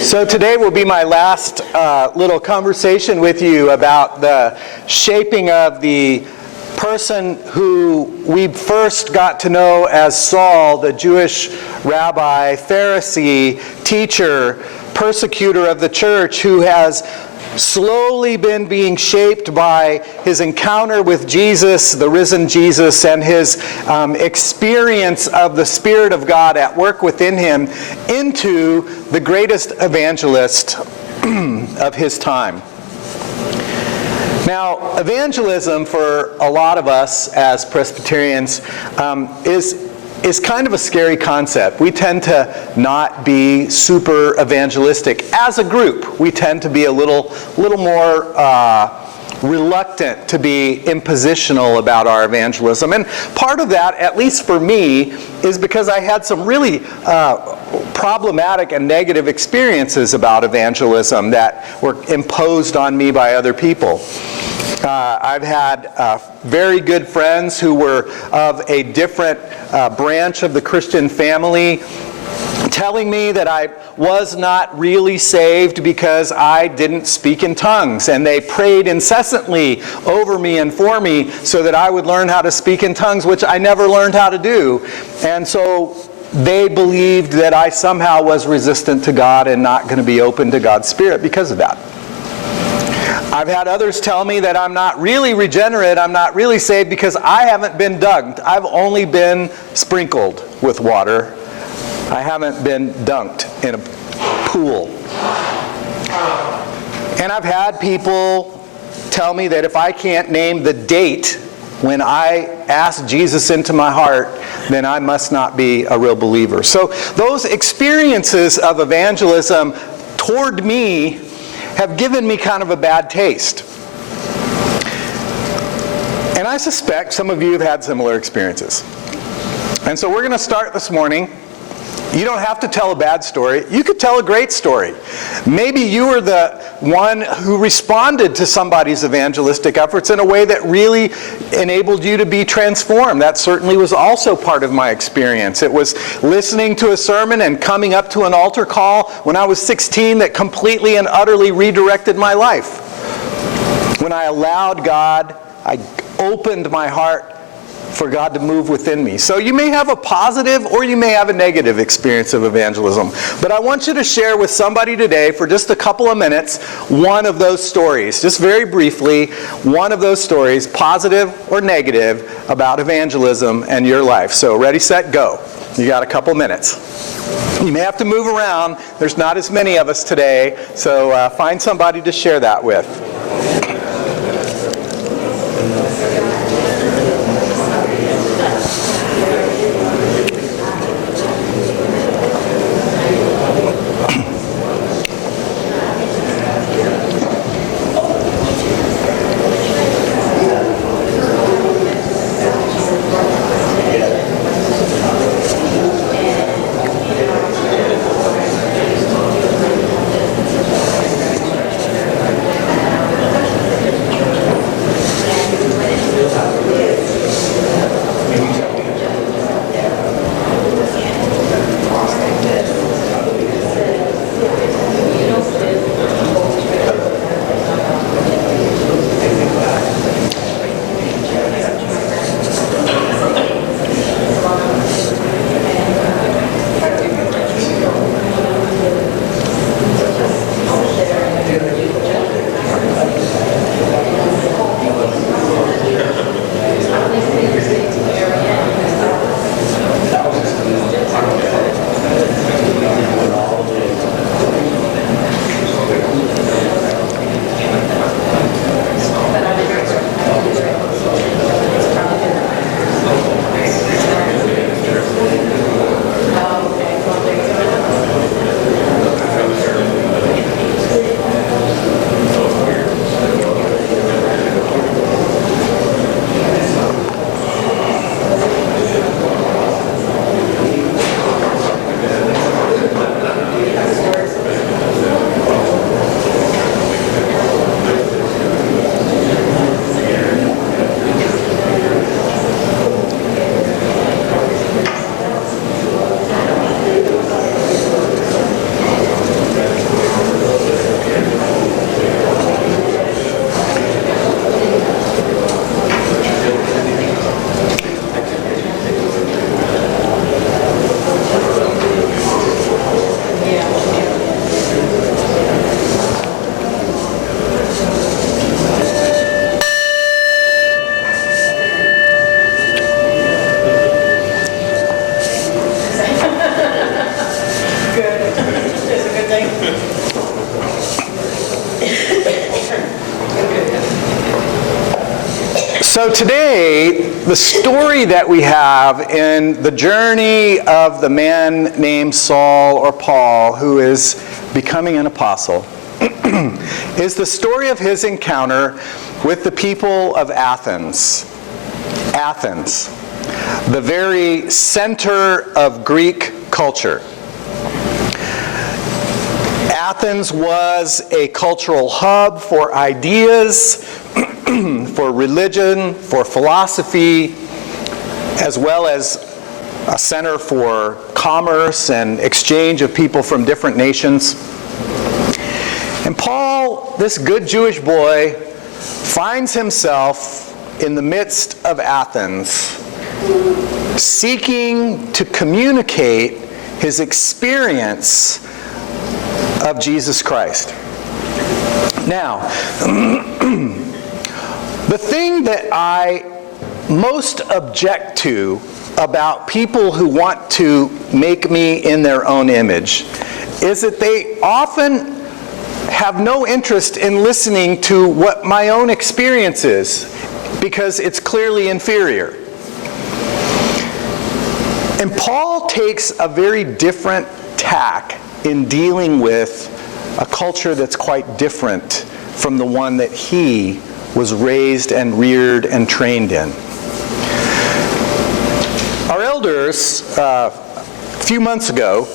So today will be my last little conversation with you about the shaping of the person who we first got to know as Saul, the Jewish rabbi, Pharisee, teacher, persecutor of the church, who has slowly been being shaped by his encounter with Jesus, the risen Jesus, and his experience of the Spirit of God at work within him into the greatest evangelist of his time. Now, evangelism for a lot of us as Presbyterians is kind of a scary concept. We tend to not be super evangelistic. As a group, we tend to be a little more reluctant to be impositional about our evangelism. And part of that, at least for me, is because I had some really problematic and negative experiences about evangelism that were imposed on me by other people. I've had very good friends who were of a different branch of the Christian family telling me that I was not really saved because I didn't speak in tongues, and they prayed incessantly over me and for me so that I would learn how to speak in tongues, which I never learned how to do. And so they believed that I somehow was resistant to God and not going to be open to God's Spirit because of that. I've had others tell me that I'm not really regenerate, I'm not really saved because I haven't been dunked. I've only been sprinkled with water. I haven't been dunked in a pool. And I've had people tell me that if I can't name the date when I asked Jesus into my heart, then I must not be a real believer. So those experiences of evangelism toward me have given me kind of a bad taste. And I suspect some of you have had similar experiences. And so we're going to start this morning. You don't have to tell a bad story. You could tell a great story. Maybe you were the one who responded to somebody's evangelistic efforts in a way that really enabled you to be transformed. That certainly was also part of my experience. It was listening to a sermon and coming up to an altar call when I was 16 that completely and utterly redirected my life. When I allowed God, I opened my heart for God to move within me. So you may have a positive or you may have a negative experience of evangelism. But I want you to share with somebody today for just a couple of minutes one of those stories. Just very briefly, one of those stories, positive or negative, about evangelism and your life. So ready, set, go. You got a couple minutes. You may have to move around. There's not as many of us today. So find somebody to share that with. So today, the story that we have in the journey of the man named Saul or Paul, who is becoming an apostle, is the story of his encounter with the people of Athens. Athens, the very center of Greek culture. Athens was a cultural hub for ideas, for religion, for philosophy, as well as a center for commerce and exchange of people from different nations. And Paul, this good Jewish boy, finds himself in the midst of Athens, seeking to communicate his experience of Jesus Christ. Now, the thing that I most object to about people who want to make me in their own image is that they often have no interest in listening to what my own experience is, because it's clearly inferior. And Paul takes a very different tack in dealing with a culture that's quite different from the one that he was raised and reared and trained in. Our elders, a few months ago,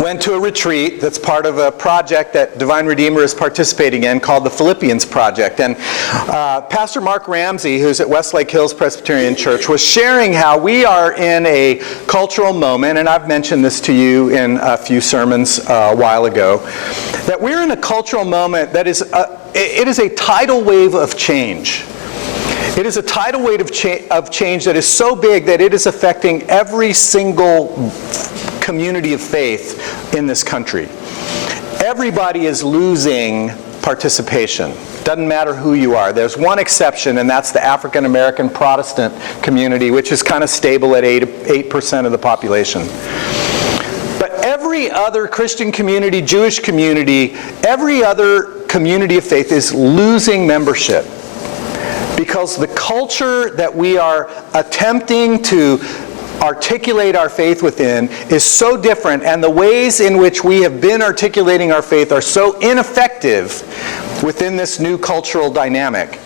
went to a retreat that's part of a project that Divine Redeemer is participating in called the Philippians Project. And Pastor Mark Ramsey, who's at Westlake Hills Presbyterian Church, was sharing how we are in a cultural moment, and I've mentioned this to you in a few sermons a while ago, that we're in a cultural moment that is it is a tidal wave of change. It is a tidal wave of change that is so big that it is affecting every single community of faith in this country. Everybody is losing participation. Doesn't matter who you are. There's one exception, and that's the African American Protestant community, which is kind of stable at 8% of the population. But every other Christian community, Jewish community, every other community of faith is losing membership, because the culture that we are attempting to articulate our faith within is so different, and the ways in which we have been articulating our faith are so ineffective within this new cultural dynamic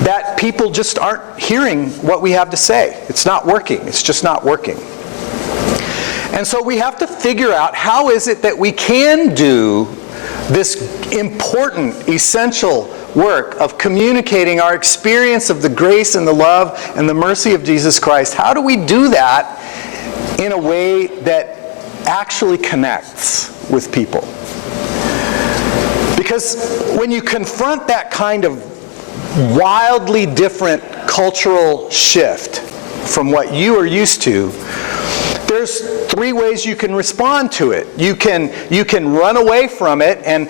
that people just aren't hearing what we have to say. It's not working. It's just not working. And so we have to figure out how is it that we can do this important, essential work of communicating our experience of the grace and the love and the mercy of Jesus Christ. How do we do that in a way that actually connects with people? Because when you confront that kind of wildly different cultural shift from what you are used to, there's three ways you can respond to it. You can run away from it and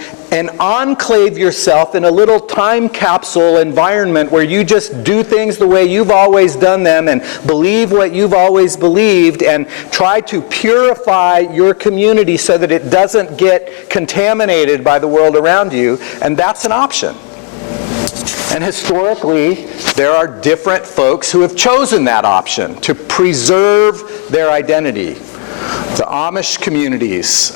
enclave yourself in a little time capsule environment where you just do things the way you've always done them and believe what you've always believed and try to purify your community so that it doesn't get contaminated by the world around you, and that's an option. And historically, there are different folks who have chosen that option to preserve their identity. The Amish communities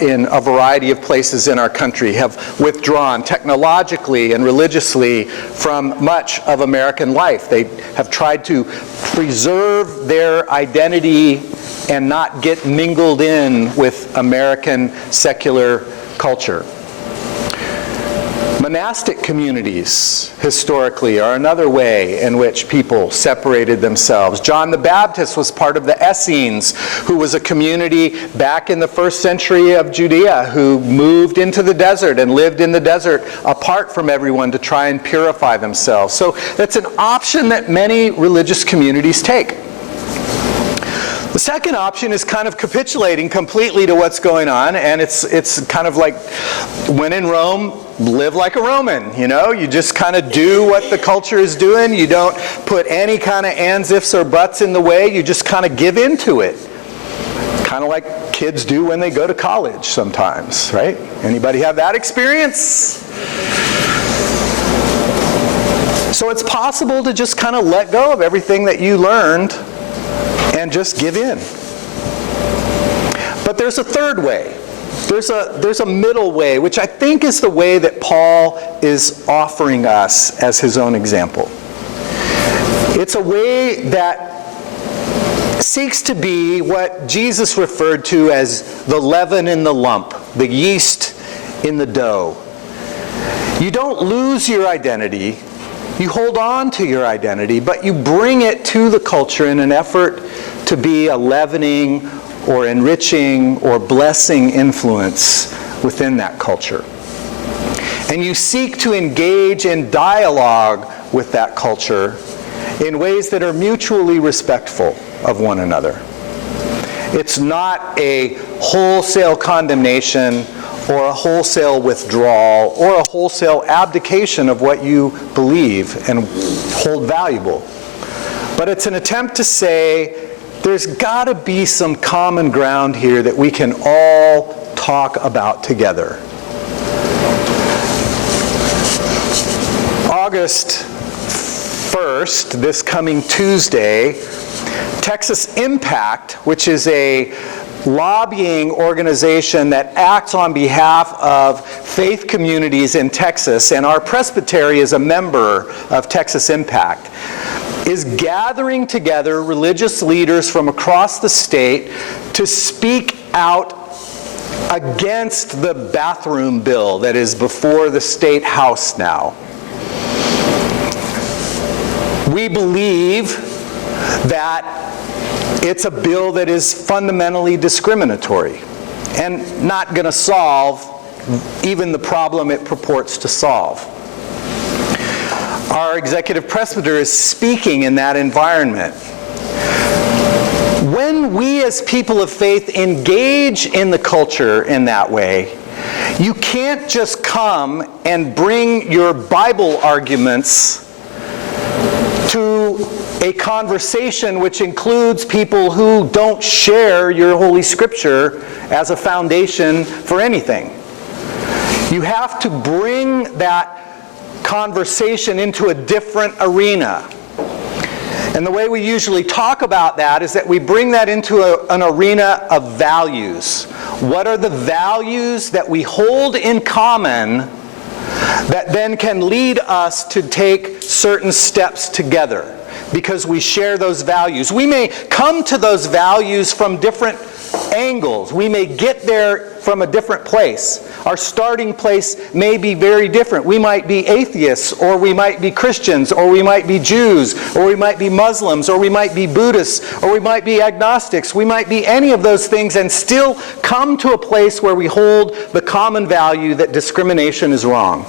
in a variety of places in our country have withdrawn technologically and religiously from much of American life. They have tried to preserve their identity and not get mingled in with American secular culture. Monastic communities, historically, are another way in which people separated themselves. John the Baptist was part of the Essenes, who was a community back in the first century of Judea who moved into the desert and lived in the desert apart from everyone to try and purify themselves. So that's an option that many religious communities take. The second option is kind of capitulating completely to what's going on, and it's kind of like when in Rome, live like a Roman, you know? You just kind of do what the culture is doing. You don't put any kind of ands, ifs, or buts in the way. You just kind of give into it. kind of like kids do when they go to college sometimes, right? Anybody have that experience? So it's possible to just kind of let go of everything that you learned and just give in. But there's a third way. There's a middle way, which I think is the way that Paul is offering us as his own example. It's a way that seeks to be what Jesus referred to as the leaven in the lump, the yeast in the dough. You don't lose your identity. You hold on to your identity, but you bring it to the culture in an effort to be a leavening or enriching or blessing influence within that culture. And you seek to engage in dialogue with that culture in ways that are mutually respectful of one another. It's not a wholesale condemnation or a wholesale withdrawal or a wholesale abdication of what you believe and hold valuable. But it's an attempt to say, there's got to be some common ground here that we can all talk about together. August 1st, this coming Tuesday, Texas Impact, which is a lobbying organization that acts on behalf of faith communities in Texas, and our presbytery is a member of Texas Impact, is gathering together religious leaders from across the state to speak out against the bathroom bill that is before the state house now. We believe that it's a bill that is fundamentally discriminatory and not going to solve even the problem it purports to solve. Our executive presbyter is speaking in that environment. When we as people of faith engage in the culture in that way, you can't just come and bring your Bible arguments to a conversation which includes people who don't share your Holy Scripture as a foundation for anything. You have to bring that conversation into a different arena. And the way we usually talk about that is that we bring that into an arena of values. What are the values that we hold in common that then can lead us to take certain steps together? Because we share those values. We may come to those values from different angles. We may get there from a different place. Our starting place may be very different. We might be atheists, or we might be Christians, or we might be Jews, or we might be Muslims, or we might be Buddhists, or we might be agnostics. We might be any of those things and still come to a place where we hold the common value that discrimination is wrong.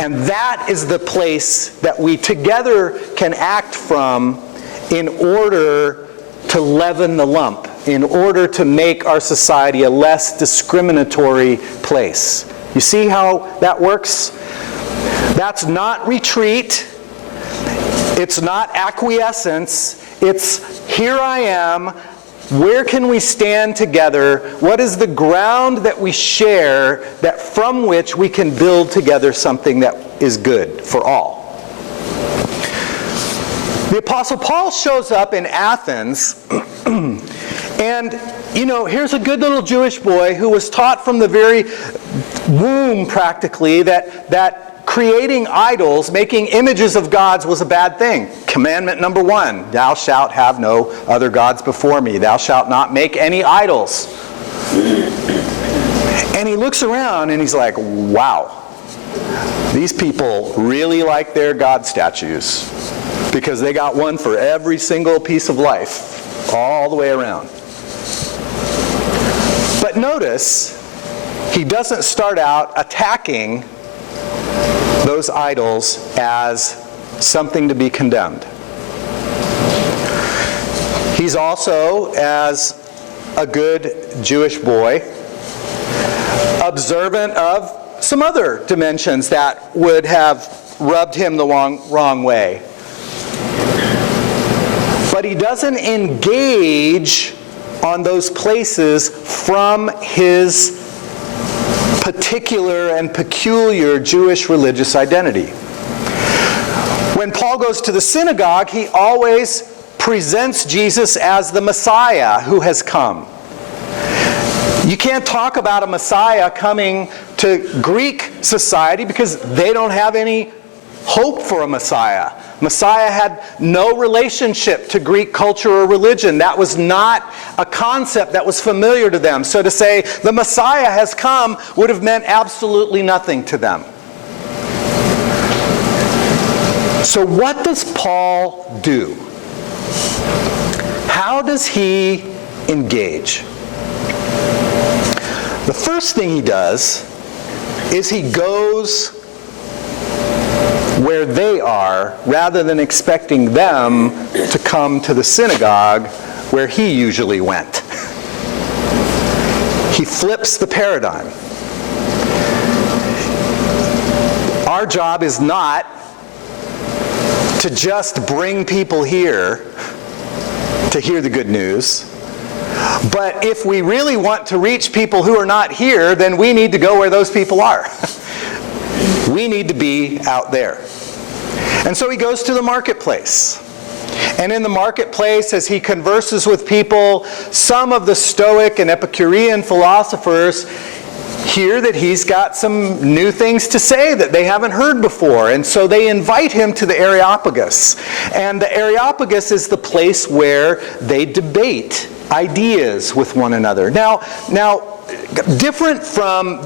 And that is the place that we together can act from in order to leaven the lump, in order to make our society a less discriminatory place. You see how that works? That's not retreat. It's not acquiescence. It's here I am. Where can we stand together? What is the ground that we share that from which we can build together something that is good for all? The Apostle Paul shows up in Athens, and here's a good little Jewish boy who was taught from the very womb practically that creating idols, making images of gods was a bad thing. Commandment number 1, thou shalt have no other gods before me. Thou shalt not make any idols. And he looks around and he's like, wow, these people really like their God statues because they got one for every single piece of life all the way around. But notice, he doesn't start out attacking those idols as something to be condemned. He's also, as a good Jewish boy, observant of some other dimensions that would have rubbed him the wrong way. But he doesn't engage on those places from his particular and peculiar Jewish religious identity. When Paul goes to the synagogue, he always presents Jesus as the Messiah who has come. You can't talk about a Messiah coming to Greek society because they don't have any hope for a Messiah. Messiah had no relationship to Greek culture or religion. That was not a concept that was familiar to them. So to say the Messiah has come would have meant absolutely nothing to them. So what does Paul do? How does he engage? The first thing he does is he goes where they are rather than expecting them to come to the synagogue where he usually went. He flips the paradigm. Our job is not to just bring people here to hear the good news. But if we really want to reach people who are not here, then we need to go where those people are. We need to be out there. And so he goes to the marketplace. And in the marketplace, as he converses with people, some of the Stoic and Epicurean philosophers hear that he's got some new things to say that they haven't heard before. And so they invite him to the Aereopagus. And the Aereopagus is the place where they debate ideas with one another. Now, different from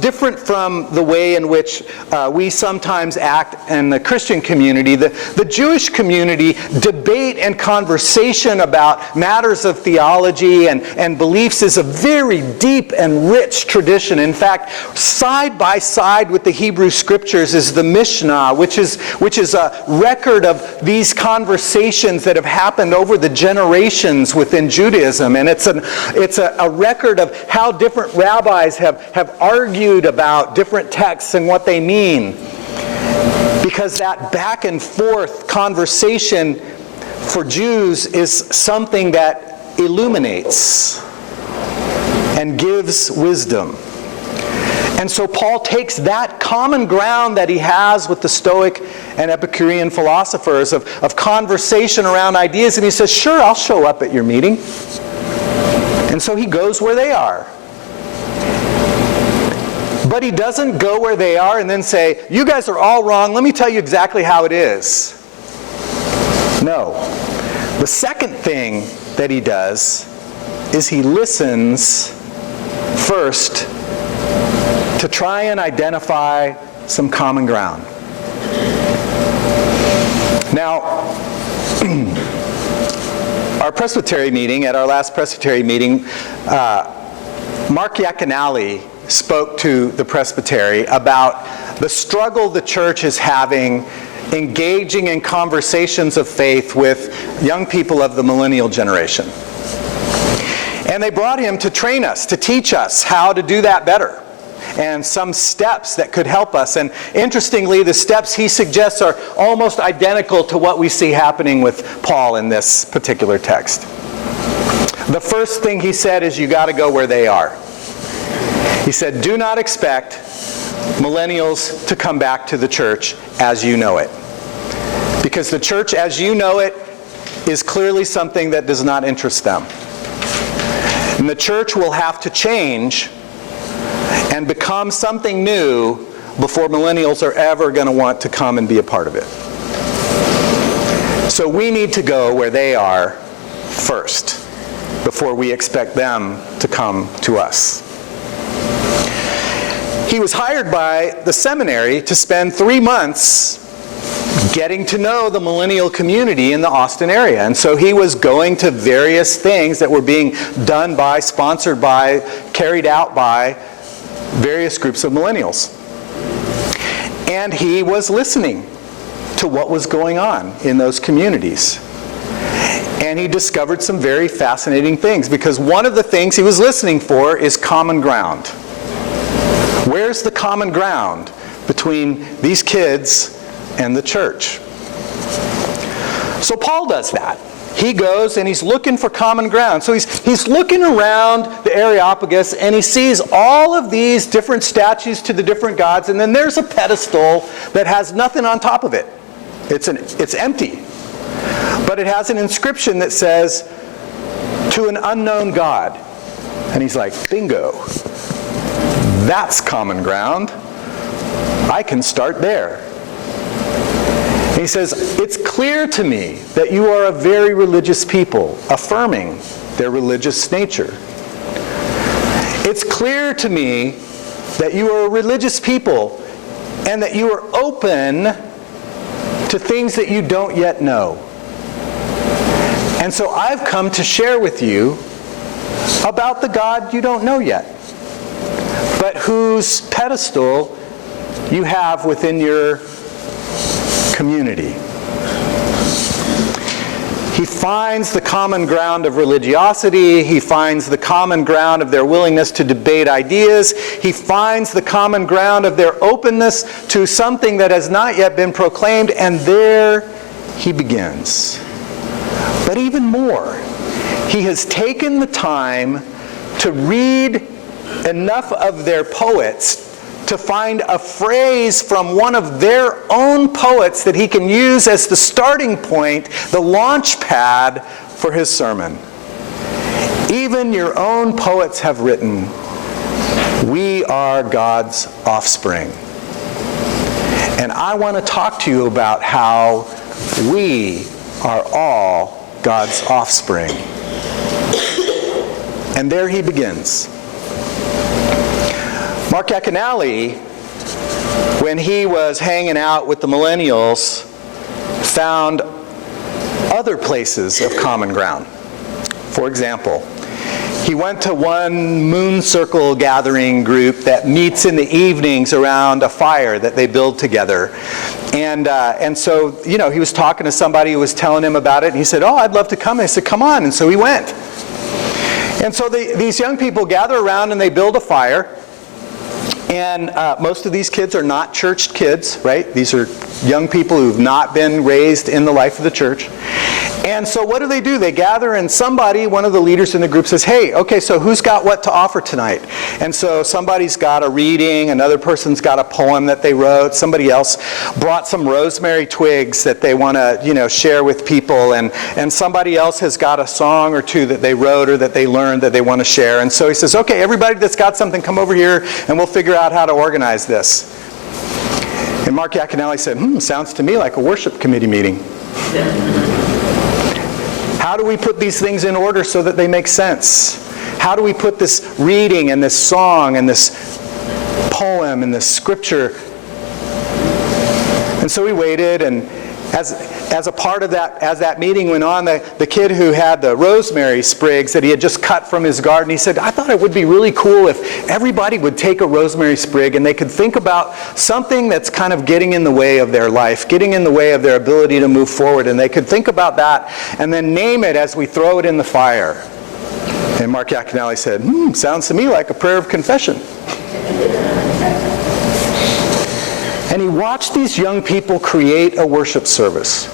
the way in which we sometimes act in the Christian community, the Jewish community, debate and conversation about matters of theology and beliefs is a very deep and rich tradition. In fact, side by side with the Hebrew Scriptures is the Mishnah, which is a record of these conversations that have happened over the generations within Judaism, and it's a record of how different rabbis have argued about different texts and what they mean. Because that back and forth conversation for Jews is something that illuminates and gives wisdom. And so Paul takes that common ground that he has with the Stoic and Epicurean philosophers of conversation around ideas, and he says, sure, I'll show up at your meeting. And so he goes where they are. But he doesn't go where they are and then say, you guys are all wrong, let me tell you exactly how it is. No. The second thing that he does is he listens first to try and identify some common ground. Now, our presbytery meeting, at our last presbytery meeting, Mark Yaconelli spoke to the presbytery about the struggle the church is having engaging in conversations of faith with young people of the millennial generation. And they brought him to train us, to teach us how to do that better, and some steps that could help us. And interestingly, the steps he suggests are almost identical to what we see happening with Paul in this particular text. The first thing he said is you got to go where they are. He said, do not expect millennials to come back to the church as you know it. Because the church as you know it is clearly something that does not interest them. And the church will have to change and become something new before millennials are ever going to want to come and be a part of it. So we need to go where they are first before we expect them to come to us. He was hired by the seminary to spend 3 months getting to know the millennial community in the Austin area. And so he was going to various things that were being done by, sponsored by, carried out by various groups of millennials. And he was listening to what was going on in those communities. And he discovered some very fascinating things, because one of the things he was listening for is common ground. Where's the common ground between these kids and the church? So Paul does that. he goes and he's looking for common ground. So he's looking around the Aereopagus, and he sees all of these different statues to the different gods, and then there's a pedestal that has nothing on top of it. It's empty. But it has an inscription that says, "To an unknown God." And he's like, bingo. That's common ground. I can start there. And he says, "It's clear to me that you are a very religious people," affirming their religious nature. "It's clear to me that you are a religious people and that you are open to things that you don't yet know. And so I've come to share with you about the God you don't know yet, but whose pedestal you have within your community." He finds the common ground of religiosity. He finds the common ground of their willingness to debate ideas. He finds the common ground of their openness to something that has not yet been proclaimed, and there he begins. But even more, he has taken the time to read enough of their poets to find a phrase from one of their own poets that he can use as the starting point, the launch pad for his sermon. Even your own poets have written, "We are God's offspring." And I want to talk to you about how we are all God's offspring. And there he begins. Mark Yaconelli, when he was hanging out with the millennials, found other places of common ground. For example, he went to one moon circle gathering group that meets in the evenings around a fire that they build together. And so, he was talking to somebody who was telling him about it, and he said, "Oh, I'd love to come." And I said, "Come on." And so he went. And so these young people gather around and they build a fire. And most of these kids are not churched kids, right? These are young people who've not been raised in the life of the church. And so what do? They gather, and one of the leaders in the group says, "Hey, okay, so who's got what to offer tonight?" And so somebody's got a reading, another person's got a poem that they wrote, somebody else brought some rosemary twigs that they want to, share with people, and somebody else has got a song or two that they wrote or that they learned that they want to share. And so he says, "Okay, everybody that's got something, come over here, and we'll figure out how to organize this." And Mark Yaconelli said, "Sounds to me like a worship committee meeting." How do we put these things in order so that they make sense? How do we put this reading and this song and this poem and this scripture? And so we waited, and as a part of that, as that meeting went on, the kid who had the rosemary sprigs that he had just cut from his garden, he said, "I thought it would be really cool if everybody would take a rosemary sprig and they could think about something that's kind of getting in the way of their life, getting in the way of their ability to move forward, and they could think about that and then name it as we throw it in the fire." And Mark Yaconelli said, "Sounds to me like a prayer of confession." And he watched these young people create a worship service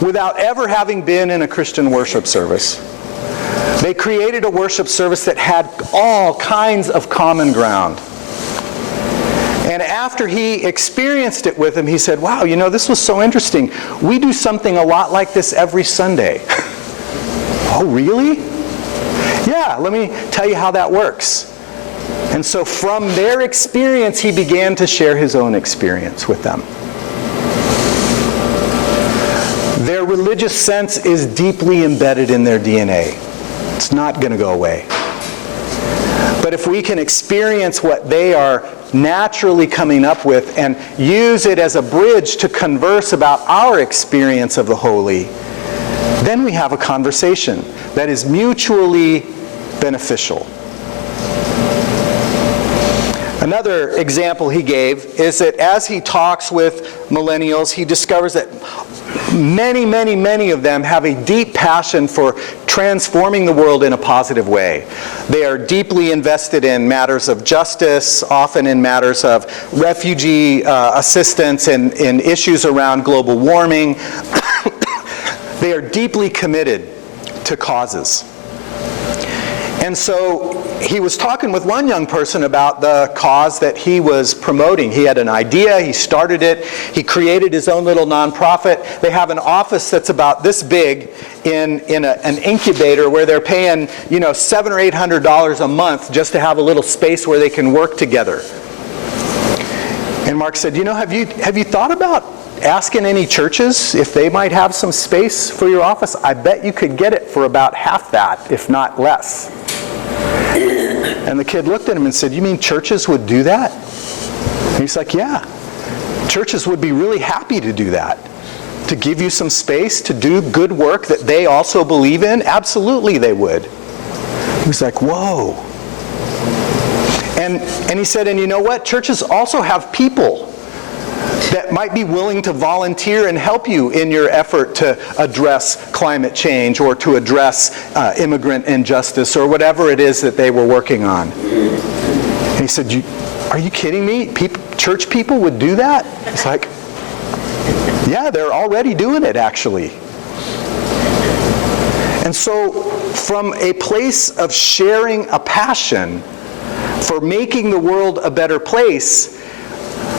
without ever having been in a Christian worship service. They created a worship service that had all kinds of common ground. And after he experienced it with them, he said, "Wow, this was so interesting. We do something a lot like this every Sunday." "Oh, really?" "Yeah, let me tell you how that works." And so from their experience, he began to share his own experience with them. Their religious sense is deeply embedded in their DNA. It's not going to go away. But if we can experience what they are naturally coming up with and use it as a bridge to converse about our experience of the holy, then we have a conversation that is mutually beneficial. Another example he gave is that as he talks with millennials, he discovers that many, many, many of them have a deep passion for transforming the world in a positive way. They are deeply invested in matters of justice, often in matters of refugee assistance and in issues around global warming. They are deeply committed to causes. And so he was talking with one young person about the cause that he was promoting. He had an idea, he started it, he created his own little nonprofit. They have an office that's about this big in an incubator where they're paying, $700 or $800 a month just to have a little space where they can work together. And Mark said, have you thought about asking any churches if they might have some space for your office? I bet you could get it for about half that, if not less. And the kid looked at him and said, you mean churches would do that? And he's like, yeah. Churches would be really happy to do that. To give you some space to do good work that they also believe in? Absolutely they would. He was like, whoa. And he said, and you know what? Churches also have people that might be willing to volunteer and help you in your effort to address climate change or to address immigrant injustice or whatever it is that they were working on. And he said, are you kidding me? Church people would do that? It's like, yeah, they're already doing it, actually. And so from a place of sharing a passion for making the world a better place,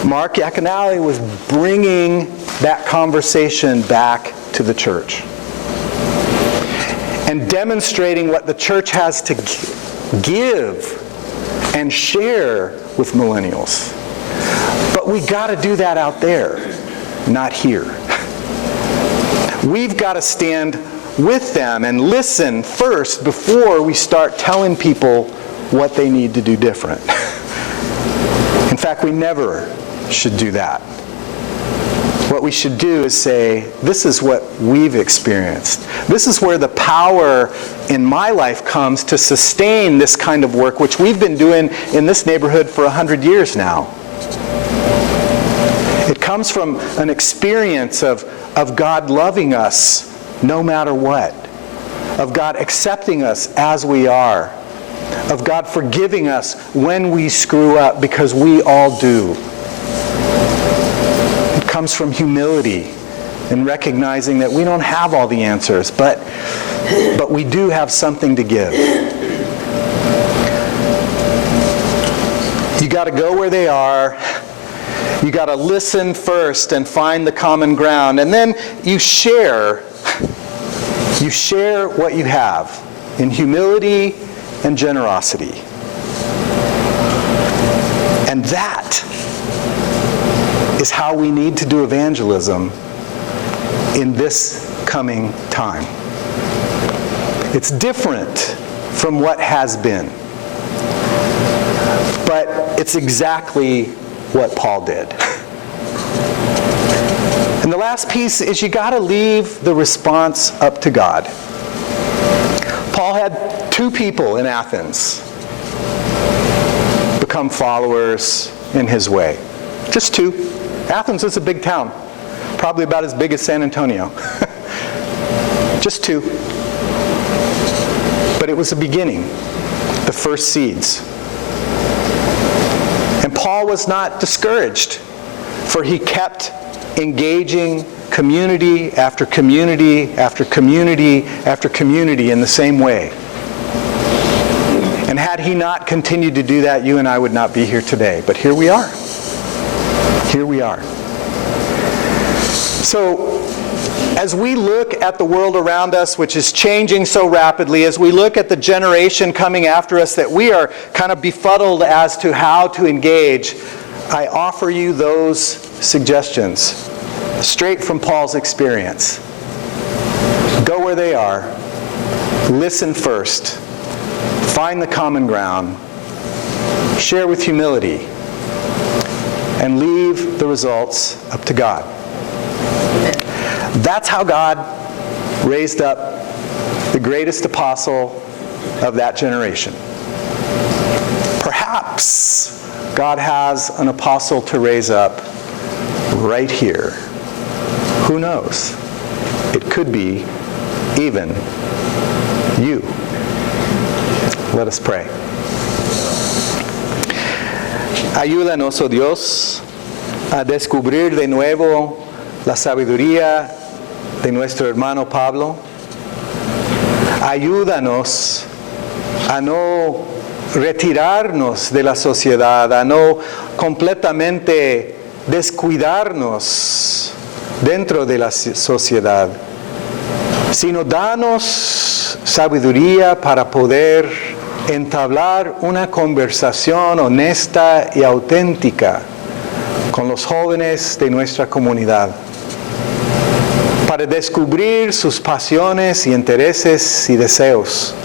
Mark Yaconelli was bringing that conversation back to the church and demonstrating what the church has to give and share with millennials. But we got to do that out there, not here. We've got to stand with them and listen first before we start telling people what they need to do different. In fact, we never should do that. What we should do is say, this is what we've experienced. This is where the power in my life comes to sustain this kind of work, which we've been doing in this neighborhood for 100 years now. It comes from an experience of God loving us no matter what, of God accepting us as we are, of God forgiving us when we screw up, because we all do. It comes from humility and recognizing that we don't have all the answers, but we do have something to give. You got to go where they are. You got to listen first and find the common ground, and then you share what you have in humility and generosity. And that is how we need to do evangelism in this coming time. It's different from what has been, but it's exactly what Paul did. And the last piece is you got to leave the response up to God. Paul had 2 people in Athens become followers in his way. Just 2. Athens is a big town, probably about as big as San Antonio. Just 2. But it was the beginning, the first seeds. And Paul was not discouraged, for he kept engaging community after community after community after community in the same way. And had he not continued to do that, you and I would not be here today. But here we are. Here we are. So, as we look at the world around us, which is changing so rapidly, as we look at the generation coming after us that we are kind of befuddled as to how to engage, I offer you those suggestions, straight from Paul's experience. Go where they are. Listen first. Find the common ground. Share with humility. And leave the results up to God. That's how God raised up the greatest apostle of that generation. Perhaps God has an apostle to raise up right here. Who knows? It could be even you. Let us pray. Ayúdanos, oh Dios, a descubrir de nuevo la sabiduría de nuestro hermano Pablo. Ayúdanos a no retirarnos de la sociedad, a no completamente descuidarnos dentro de la sociedad, sino danos sabiduría para poder entablar una conversación honesta y auténtica con los jóvenes de nuestra comunidad, para descubrir sus pasiones y intereses y deseos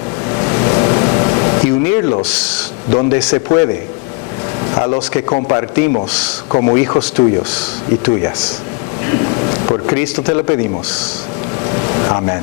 y unirlos donde se puede a los que compartimos como hijos tuyos y tuyas. Por Cristo te lo pedimos. Amén.